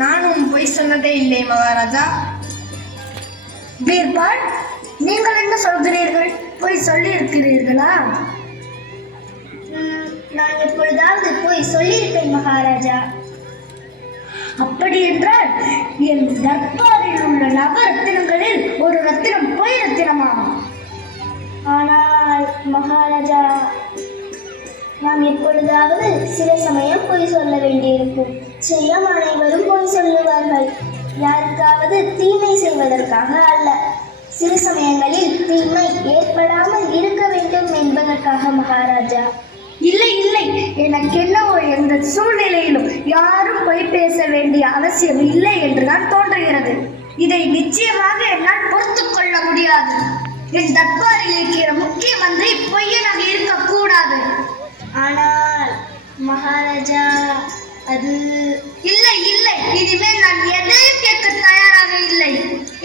நானும் பொய் சொன்னதே இல்லை மகாராஜா. பீர்பால், நீங்கள் என்ன சொல்கிறீர்கள்? பொய் சொல்லி இருக்கிறீர்களா? நான் எப்பொழுதாவது போய் சொல்லியிருப்பேன் மகாராஜா. அப்படி என்றால் என் தர்பாரில் உள்ள நவரத்தினங்களில் ஒரு ரத்தினம் பொய் ரத்தினமாகும். ஆனால் மகாராஜா, நாம் எப்பொழுதாவது சில சமயம் பொய் சொல்ல வேண்டியிருக்கும். செய்யும் அனைவரும் பொய் சொல்லுவார்கள். யாருக்காவது தீமை செய்வதற்காக அல்ல, சில சமயங்களில் தீமை ஏற்படாமல் இருக்க வேண்டும் என்பதற்காக மகாராஜா. இல்லை இல்லை, எனக்கு என்னவோ எந்த சூழ்நிலையிலும் யாரும் பொய் பேச வேண்டிய அவசியம் இல்லை என்றுதான் தோன்றுகிறது. இதை நிச்சயமாக என்னால் பொறுத்துக் கொள்ள முடியாது. என் தர்பாரில் இருக்கிற முக்கிய மந்திரி பொய்யனாக இருக்கக்கூடாது. ஆனால் மகாராஜா, அது இல்லை இல்லை, இனிமேல் நான் எதையும் கேட்க தயாராக இல்லை.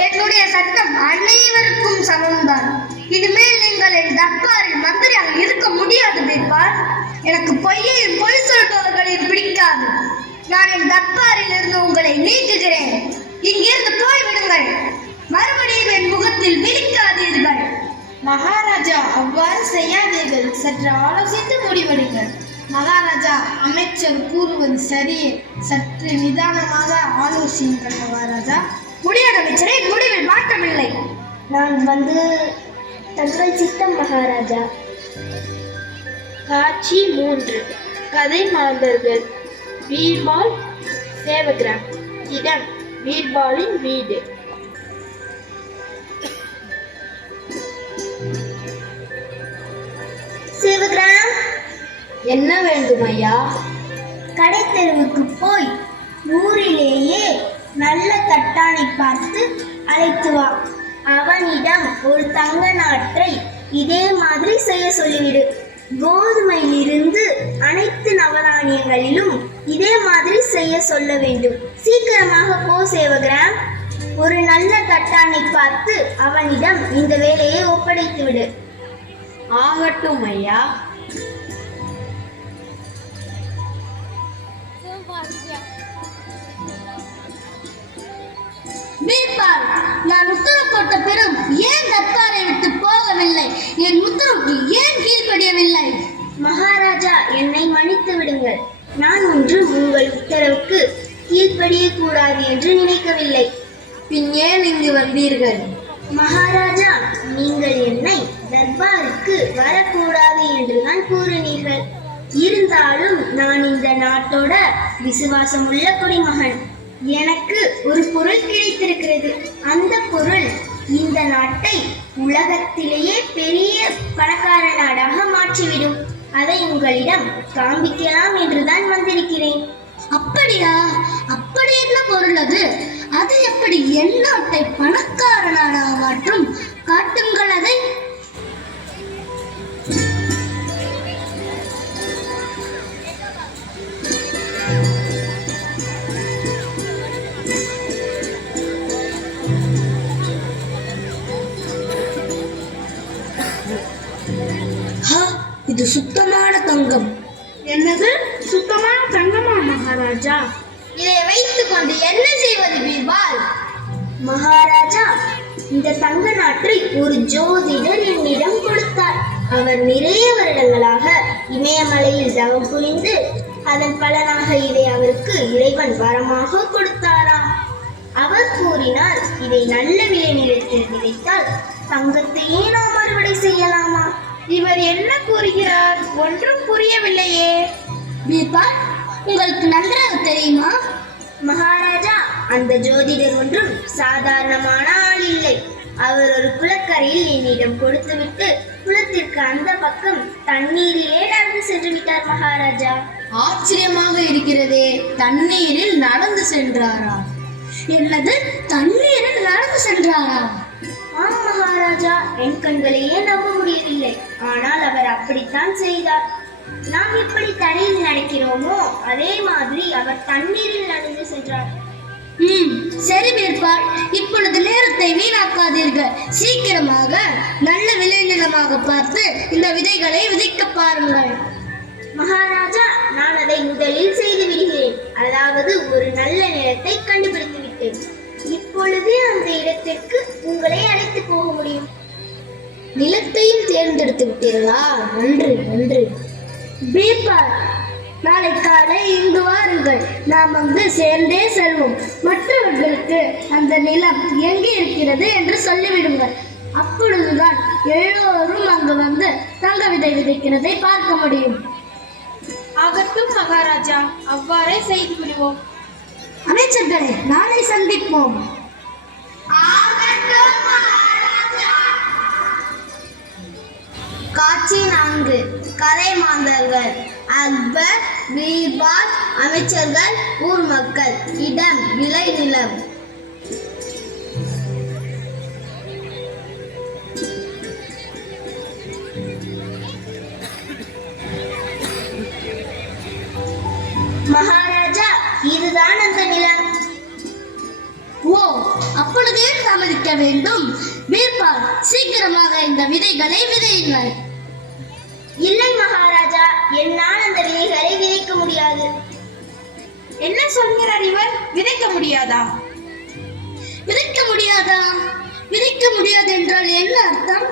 என்னுடைய சட்டம் அனைவருக்கும் சமம்தான். இனிமேல் நீங்கள் என் தர்பாரில் மந்திரியாக இருக்க முடியாது பீர்பால். எனக்கு பொய்யையும் பொய் சொல்பவர்களையும் பிடிக்காது. நான் என் தர்பாரில் இருந்து உங்களை நீக்குகிறேன். இங்கிருந்து போய்விடுங்கள். மறுபடியும் என் முகத்தில் விழிக்காதீர்கள். மகாராஜா, அவ்வாறு செய்யாதீர்கள். சற்று ஆலோசித்து முடிவெடுங்கள். மகாராஜா, அமைச்சர் கூறுவது சரியே. சற்று நிதானமாக ஆலோசியுங்கள் மகாராஜா. முடியாத அமைச்சரே, முடிவில் மாற்றமில்லை. நான் வந்து தங்கள் சித்தம் மகாராஜா. காட்சி 3. கதை மாந்தர்கள். பீர்பால் சேவகிராம். இடம் பீர்பாலின் வீடு. சிவகிராம், என்ன வேண்டும் ஐயா? கடைத்தெருவுக்கு போய் ஊரிலேயே நல்ல தட்டானை பார்த்து அழைத்து வா. அவனிடம் ஒரு தங்க நாற்றை இதே மாதிரி செய்ய சொல்லிவிடு. கோதுமையிலிருந்து அனைத்து நவதானியங்களிலும் இதே மாதிரி செய்ய சொல்ல வேண்டும். சீக்கிரமாக போ சேவகிராம். ஒரு நல்ல தட்டானை பார்த்து அவனிடம் இந்த வேலையை ஒப்படைத்து விடு. ஆகட்டும் ஐயா. பீர்பால், நான் உத்தரவு போட்ட பிறகு ஏன் தர்பாரை விட்டு போகவில்லை? என் உத்தரவுக்கு ஏன் கீழ்ப்படியவில்லை? மகாராஜா, என்னை மன்னித்து விடுங்கள். நான் ஒன்றும் உங்கள் உத்தரவுக்கு கீழ்ப்படிய கூடாது என்று நினைக்கவில்லை. பின் ஏன் இங்கு வந்தீர்கள்? மகாராஜா, நீங்கள் என்னை தர்பாருக்கு வரக்கூடாது என்றுதான் கூறினீர்கள். இருந்தாலும் நான் இந்த நாட்டோட விசுவாசமுள்ள குடிமகன். எனக்கு ஒரு பொருள் கிடைத்திருக்கிறது. அந்த பொருள் இந்த நாட்டை உலகத்திலேயே பெரிய பணக்கார நாடாக மாற்றிவிடும். அதை உங்களிடம் காண்பிக்கலாம் என்றுதான் வந்திருக்கிறேன். அப்படியா? அப்படி என்ன பொருள் அது? அது எப்படி என் நாட்டை பணக்கார நாடாக மாற்றும்? காட்டுங்கள் அதை. இது சுத்தமான தங்கம். என்னது, சுத்தமான தங்கமா மகாராஜா? இதை வைத்துக் கொண்டு என்ன செய்வது பீர்பால்? மகாராஜா, இந்த தங்க நாட்டை ஒரு ஜோதிடர் என்னிடம் கொடுத்தார். அவர் நிறைய வருடங்களாக இமயமலையில் தவம் புரிந்து அதன் பலனாக இதை அவருக்கு இறைவன் வரமாக கொடுத்தாராம். அவர் கூறினார், இதை நல்ல விளைநிலத்தில் விதைத்தால் தங்கத்தையே நாம் அறுவடை செய்யலாமா? இவர் என்ன கூறுகிறார்? ஒன்றும் புரியவில்லையே. பீர்பால், உங்களுக்கு நன்றாக தெரியுமா? மகாராஜா, அந்த ஜோதிடர் ஒன்றும் சாதாரணமான ஆள் இல்லை. அவர் ஒரு குளக்கரையில் என்னிடம் கொடுத்துவிட்டு குளத்திற்கு அந்த பக்கம் தண்ணீரிலே நடந்து சென்று விட்டார் மகாராஜா. ஆச்சரியமாக இருக்கிறதே. தண்ணீரில் நடந்து சென்றாரா? என்னது, தண்ணீரில் நடந்து சென்றாரா? ஆம் மகாராஜா, என் கண்களையே நம்ப முடியவில்லை. ஆனால் அவர் அப்படித்தான் செய்தார். நாம் எப்படி தரையில் நடக்கிறோமோ அதே மாதிரி அவர் தண்ணீரில் நடந்து சென்றார். சரி பீர்பால், இப்பொழுது நேரத்தை வீணாக்காதீர்கள். சீக்கிரமாக நல்ல விளைநிலமாக பார்த்து இந்த விதைகளை விதைக்க பாருங்கள். மகாராஜா, நான் அதை முதலில் செய்து விடுகிறேன். அதாவது ஒரு நல்ல நிலத்தை கண்டுபிடித்து விட்டேன். இப்பொழுதே அந்த இடத்திற்கு உங்களை அழைத்து போக முடியும். நிலத்தையும் தேர்ந்தெடுத்து விட்டீர்களா? நன்று நன்று. பீர்பால், நாளை காலை இங்கு வாருங்கள். நாம் அங்கு சேர்ந்தே செல்வோம். மற்றவர்களுக்கு அந்த நிலம் எங்கே இருக்கிறது என்று சொல்லிவிடுங்கள். அப்பொழுதுதான் எல்லோரும் அங்கு வந்து தங்க விதை விதைக்கிறதை பார்க்க முடியும். ஆகட்டும் மகாராஜா, அவ்வாறே செய்து விடுவோம். அமைச்சர்களே, நாளை சந்திப்போம். காட்சி 4. கதை மாந்தர்கள். அக்பர், பீர்பால், அமைச்சர்கள், ஊர் மக்கள். இடம் விளை நிலம். மகாராஜா, இதுதான் அந்த நிலம். ஓ, அப்பொழுதே தாமதிக்க வேண்டும். பீர்பால், சீக்கிரமாக இந்த விதைகளை விதையுங்கள். இல்லை மகாராஜா, என்னால் அந்த விதைகளை விதைக்க முடியாது. என்ன சொல்கிறார் இவர்? விதைக்க முடியாதா? விதைக்க முடியாதா? விதைக்க முடியாது என்றால் என்ன அர்த்தம்?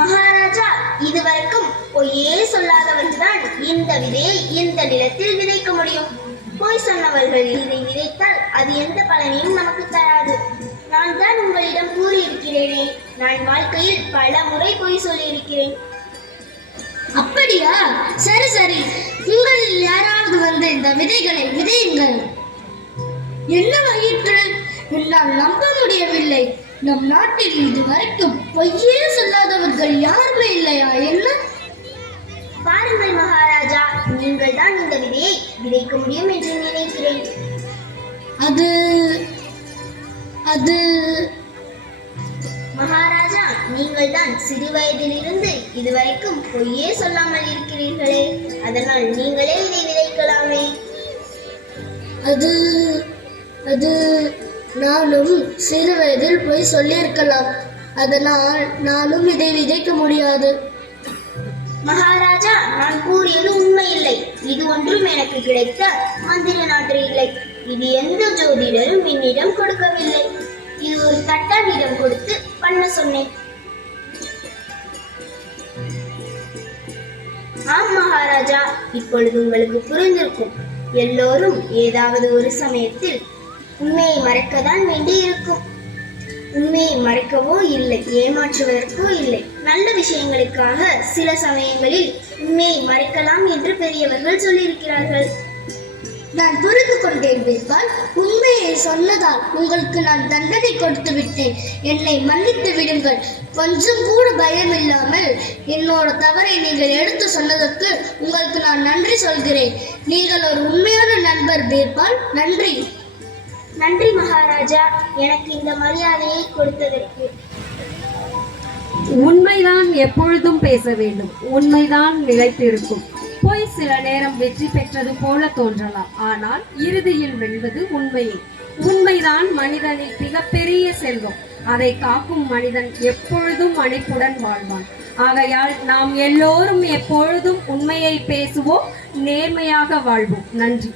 மகாராஜா, இதுவரைக்கும் பொய்யே சொல்லாதவர்கள்தான் இந்த விதையை இந்த நிலத்தில் விதைக்க முடியும். பொய் சொன்னவர்கள் இதை விதைத்தால் அது எந்த பலனையும் நமக்கு தராது. நான் தான் உங்களிடம் கூறியிருக்கிறேனே, நான் வாழ்க்கையில் பல முறை பொய் சொல்லியிருக்கிறேன். அப்படியா? சரி சரி, உங்களில் யாராவது வந்து இந்த விதைகளை விதையுங்கள். என்ன வயிற்று? என்னால் நம்ப முடியவில்லை. நம் நாட்டில் இதுவரைக்கும் பொய்யே சொல்லாதவர்கள் யாருமே இல்லையா? என்ன? பாருங்கள் மகாராஜா, நீங்கள் தான் இந்த விதையை விதைக்க முடியும் என்று நினைக்கிறேன். அது அது மகாராஜா, நீங்கள் தான் சிறு வயதிலிருந்து இதுவரைக்கும் பொய்யே சொல்லாமல் இருக்கிறீர்களே, அதனால் நீங்களே இதை விதைக்கலாமே. அது அது நானும் சிறு வயதில் போய் சொல்லியிருக்கலாம். அதனால் நானும் இதை விதைக்க முடியாது. மகாராஜா, நான் கூறியது உண்மை இல்லை. இது ஒன்றும் எனக்கு கிடைத்த மந்திர நாட்டு இல்லை. இது எந்த ஜோதிடரும் என்னிடம் கொடுக்கவில்லை. இது ஒரு தட்டானிடம் கொடுத்து பண்ண சொன்னேன். ஆம் மகாராஜா, இப்பொழுது உங்களுக்கு புரிந்திருக்கும். எல்லோரும் ஏதாவது ஒரு சமயத்தில் உண்மையை மறைக்கத்தான் வேண்டி இருக்கும். உண்மையை மறைக்கவோ இல்லை, ஏமாற்றுவதற்கோ இல்லை. நல்ல விஷயங்களுக்காக சில சமயங்களில் உண்மையை மறைக்கலாம் என்று பெரியவர்கள் சொல்லியிருக்கிறார்கள். நான் புரிந்து கொண்டேன் பீர்பால். உண்மையை சொன்னதால் உங்களுக்கு நான் தண்டனை கொடுத்து விட்டேன். என்னை மன்னித்து விடுங்கள். கொஞ்சம் கூட பயம் இல்லாமல் என்னோட தவறை நீங்கள் எடுத்து சொன்னதற்கு உங்களுக்கு நான் நன்றி சொல்கிறேன். நீங்கள் ஒரு உண்மையான நண்பர் பீர்பால். நன்றி. நன்றி மகாராஜா, எனக்கு இந்த மரியாதையை கொடுத்ததற்கு. உண்மைதான் எப்பொழுதும் பேச வேண்டும். உண்மைதான் நிலைத்திருக்கும். பொய் சில நேரம் வெற்றி பெற்றது போல தோன்றலாம், ஆனால் இறுதியில் வெல்வது உண்மையே. உண்மைதான் மனிதனின் மிகப்பெரிய செல்வம். அதை காக்கும் மனிதன் எப்பொழுதும் மணிப்புடன் வாழ்வான். ஆகையால் நாம் எல்லோரும் எப்பொழுதும் உண்மையை பேசுவோம், நேர்மையாக வாழ்வோம். நன்றி.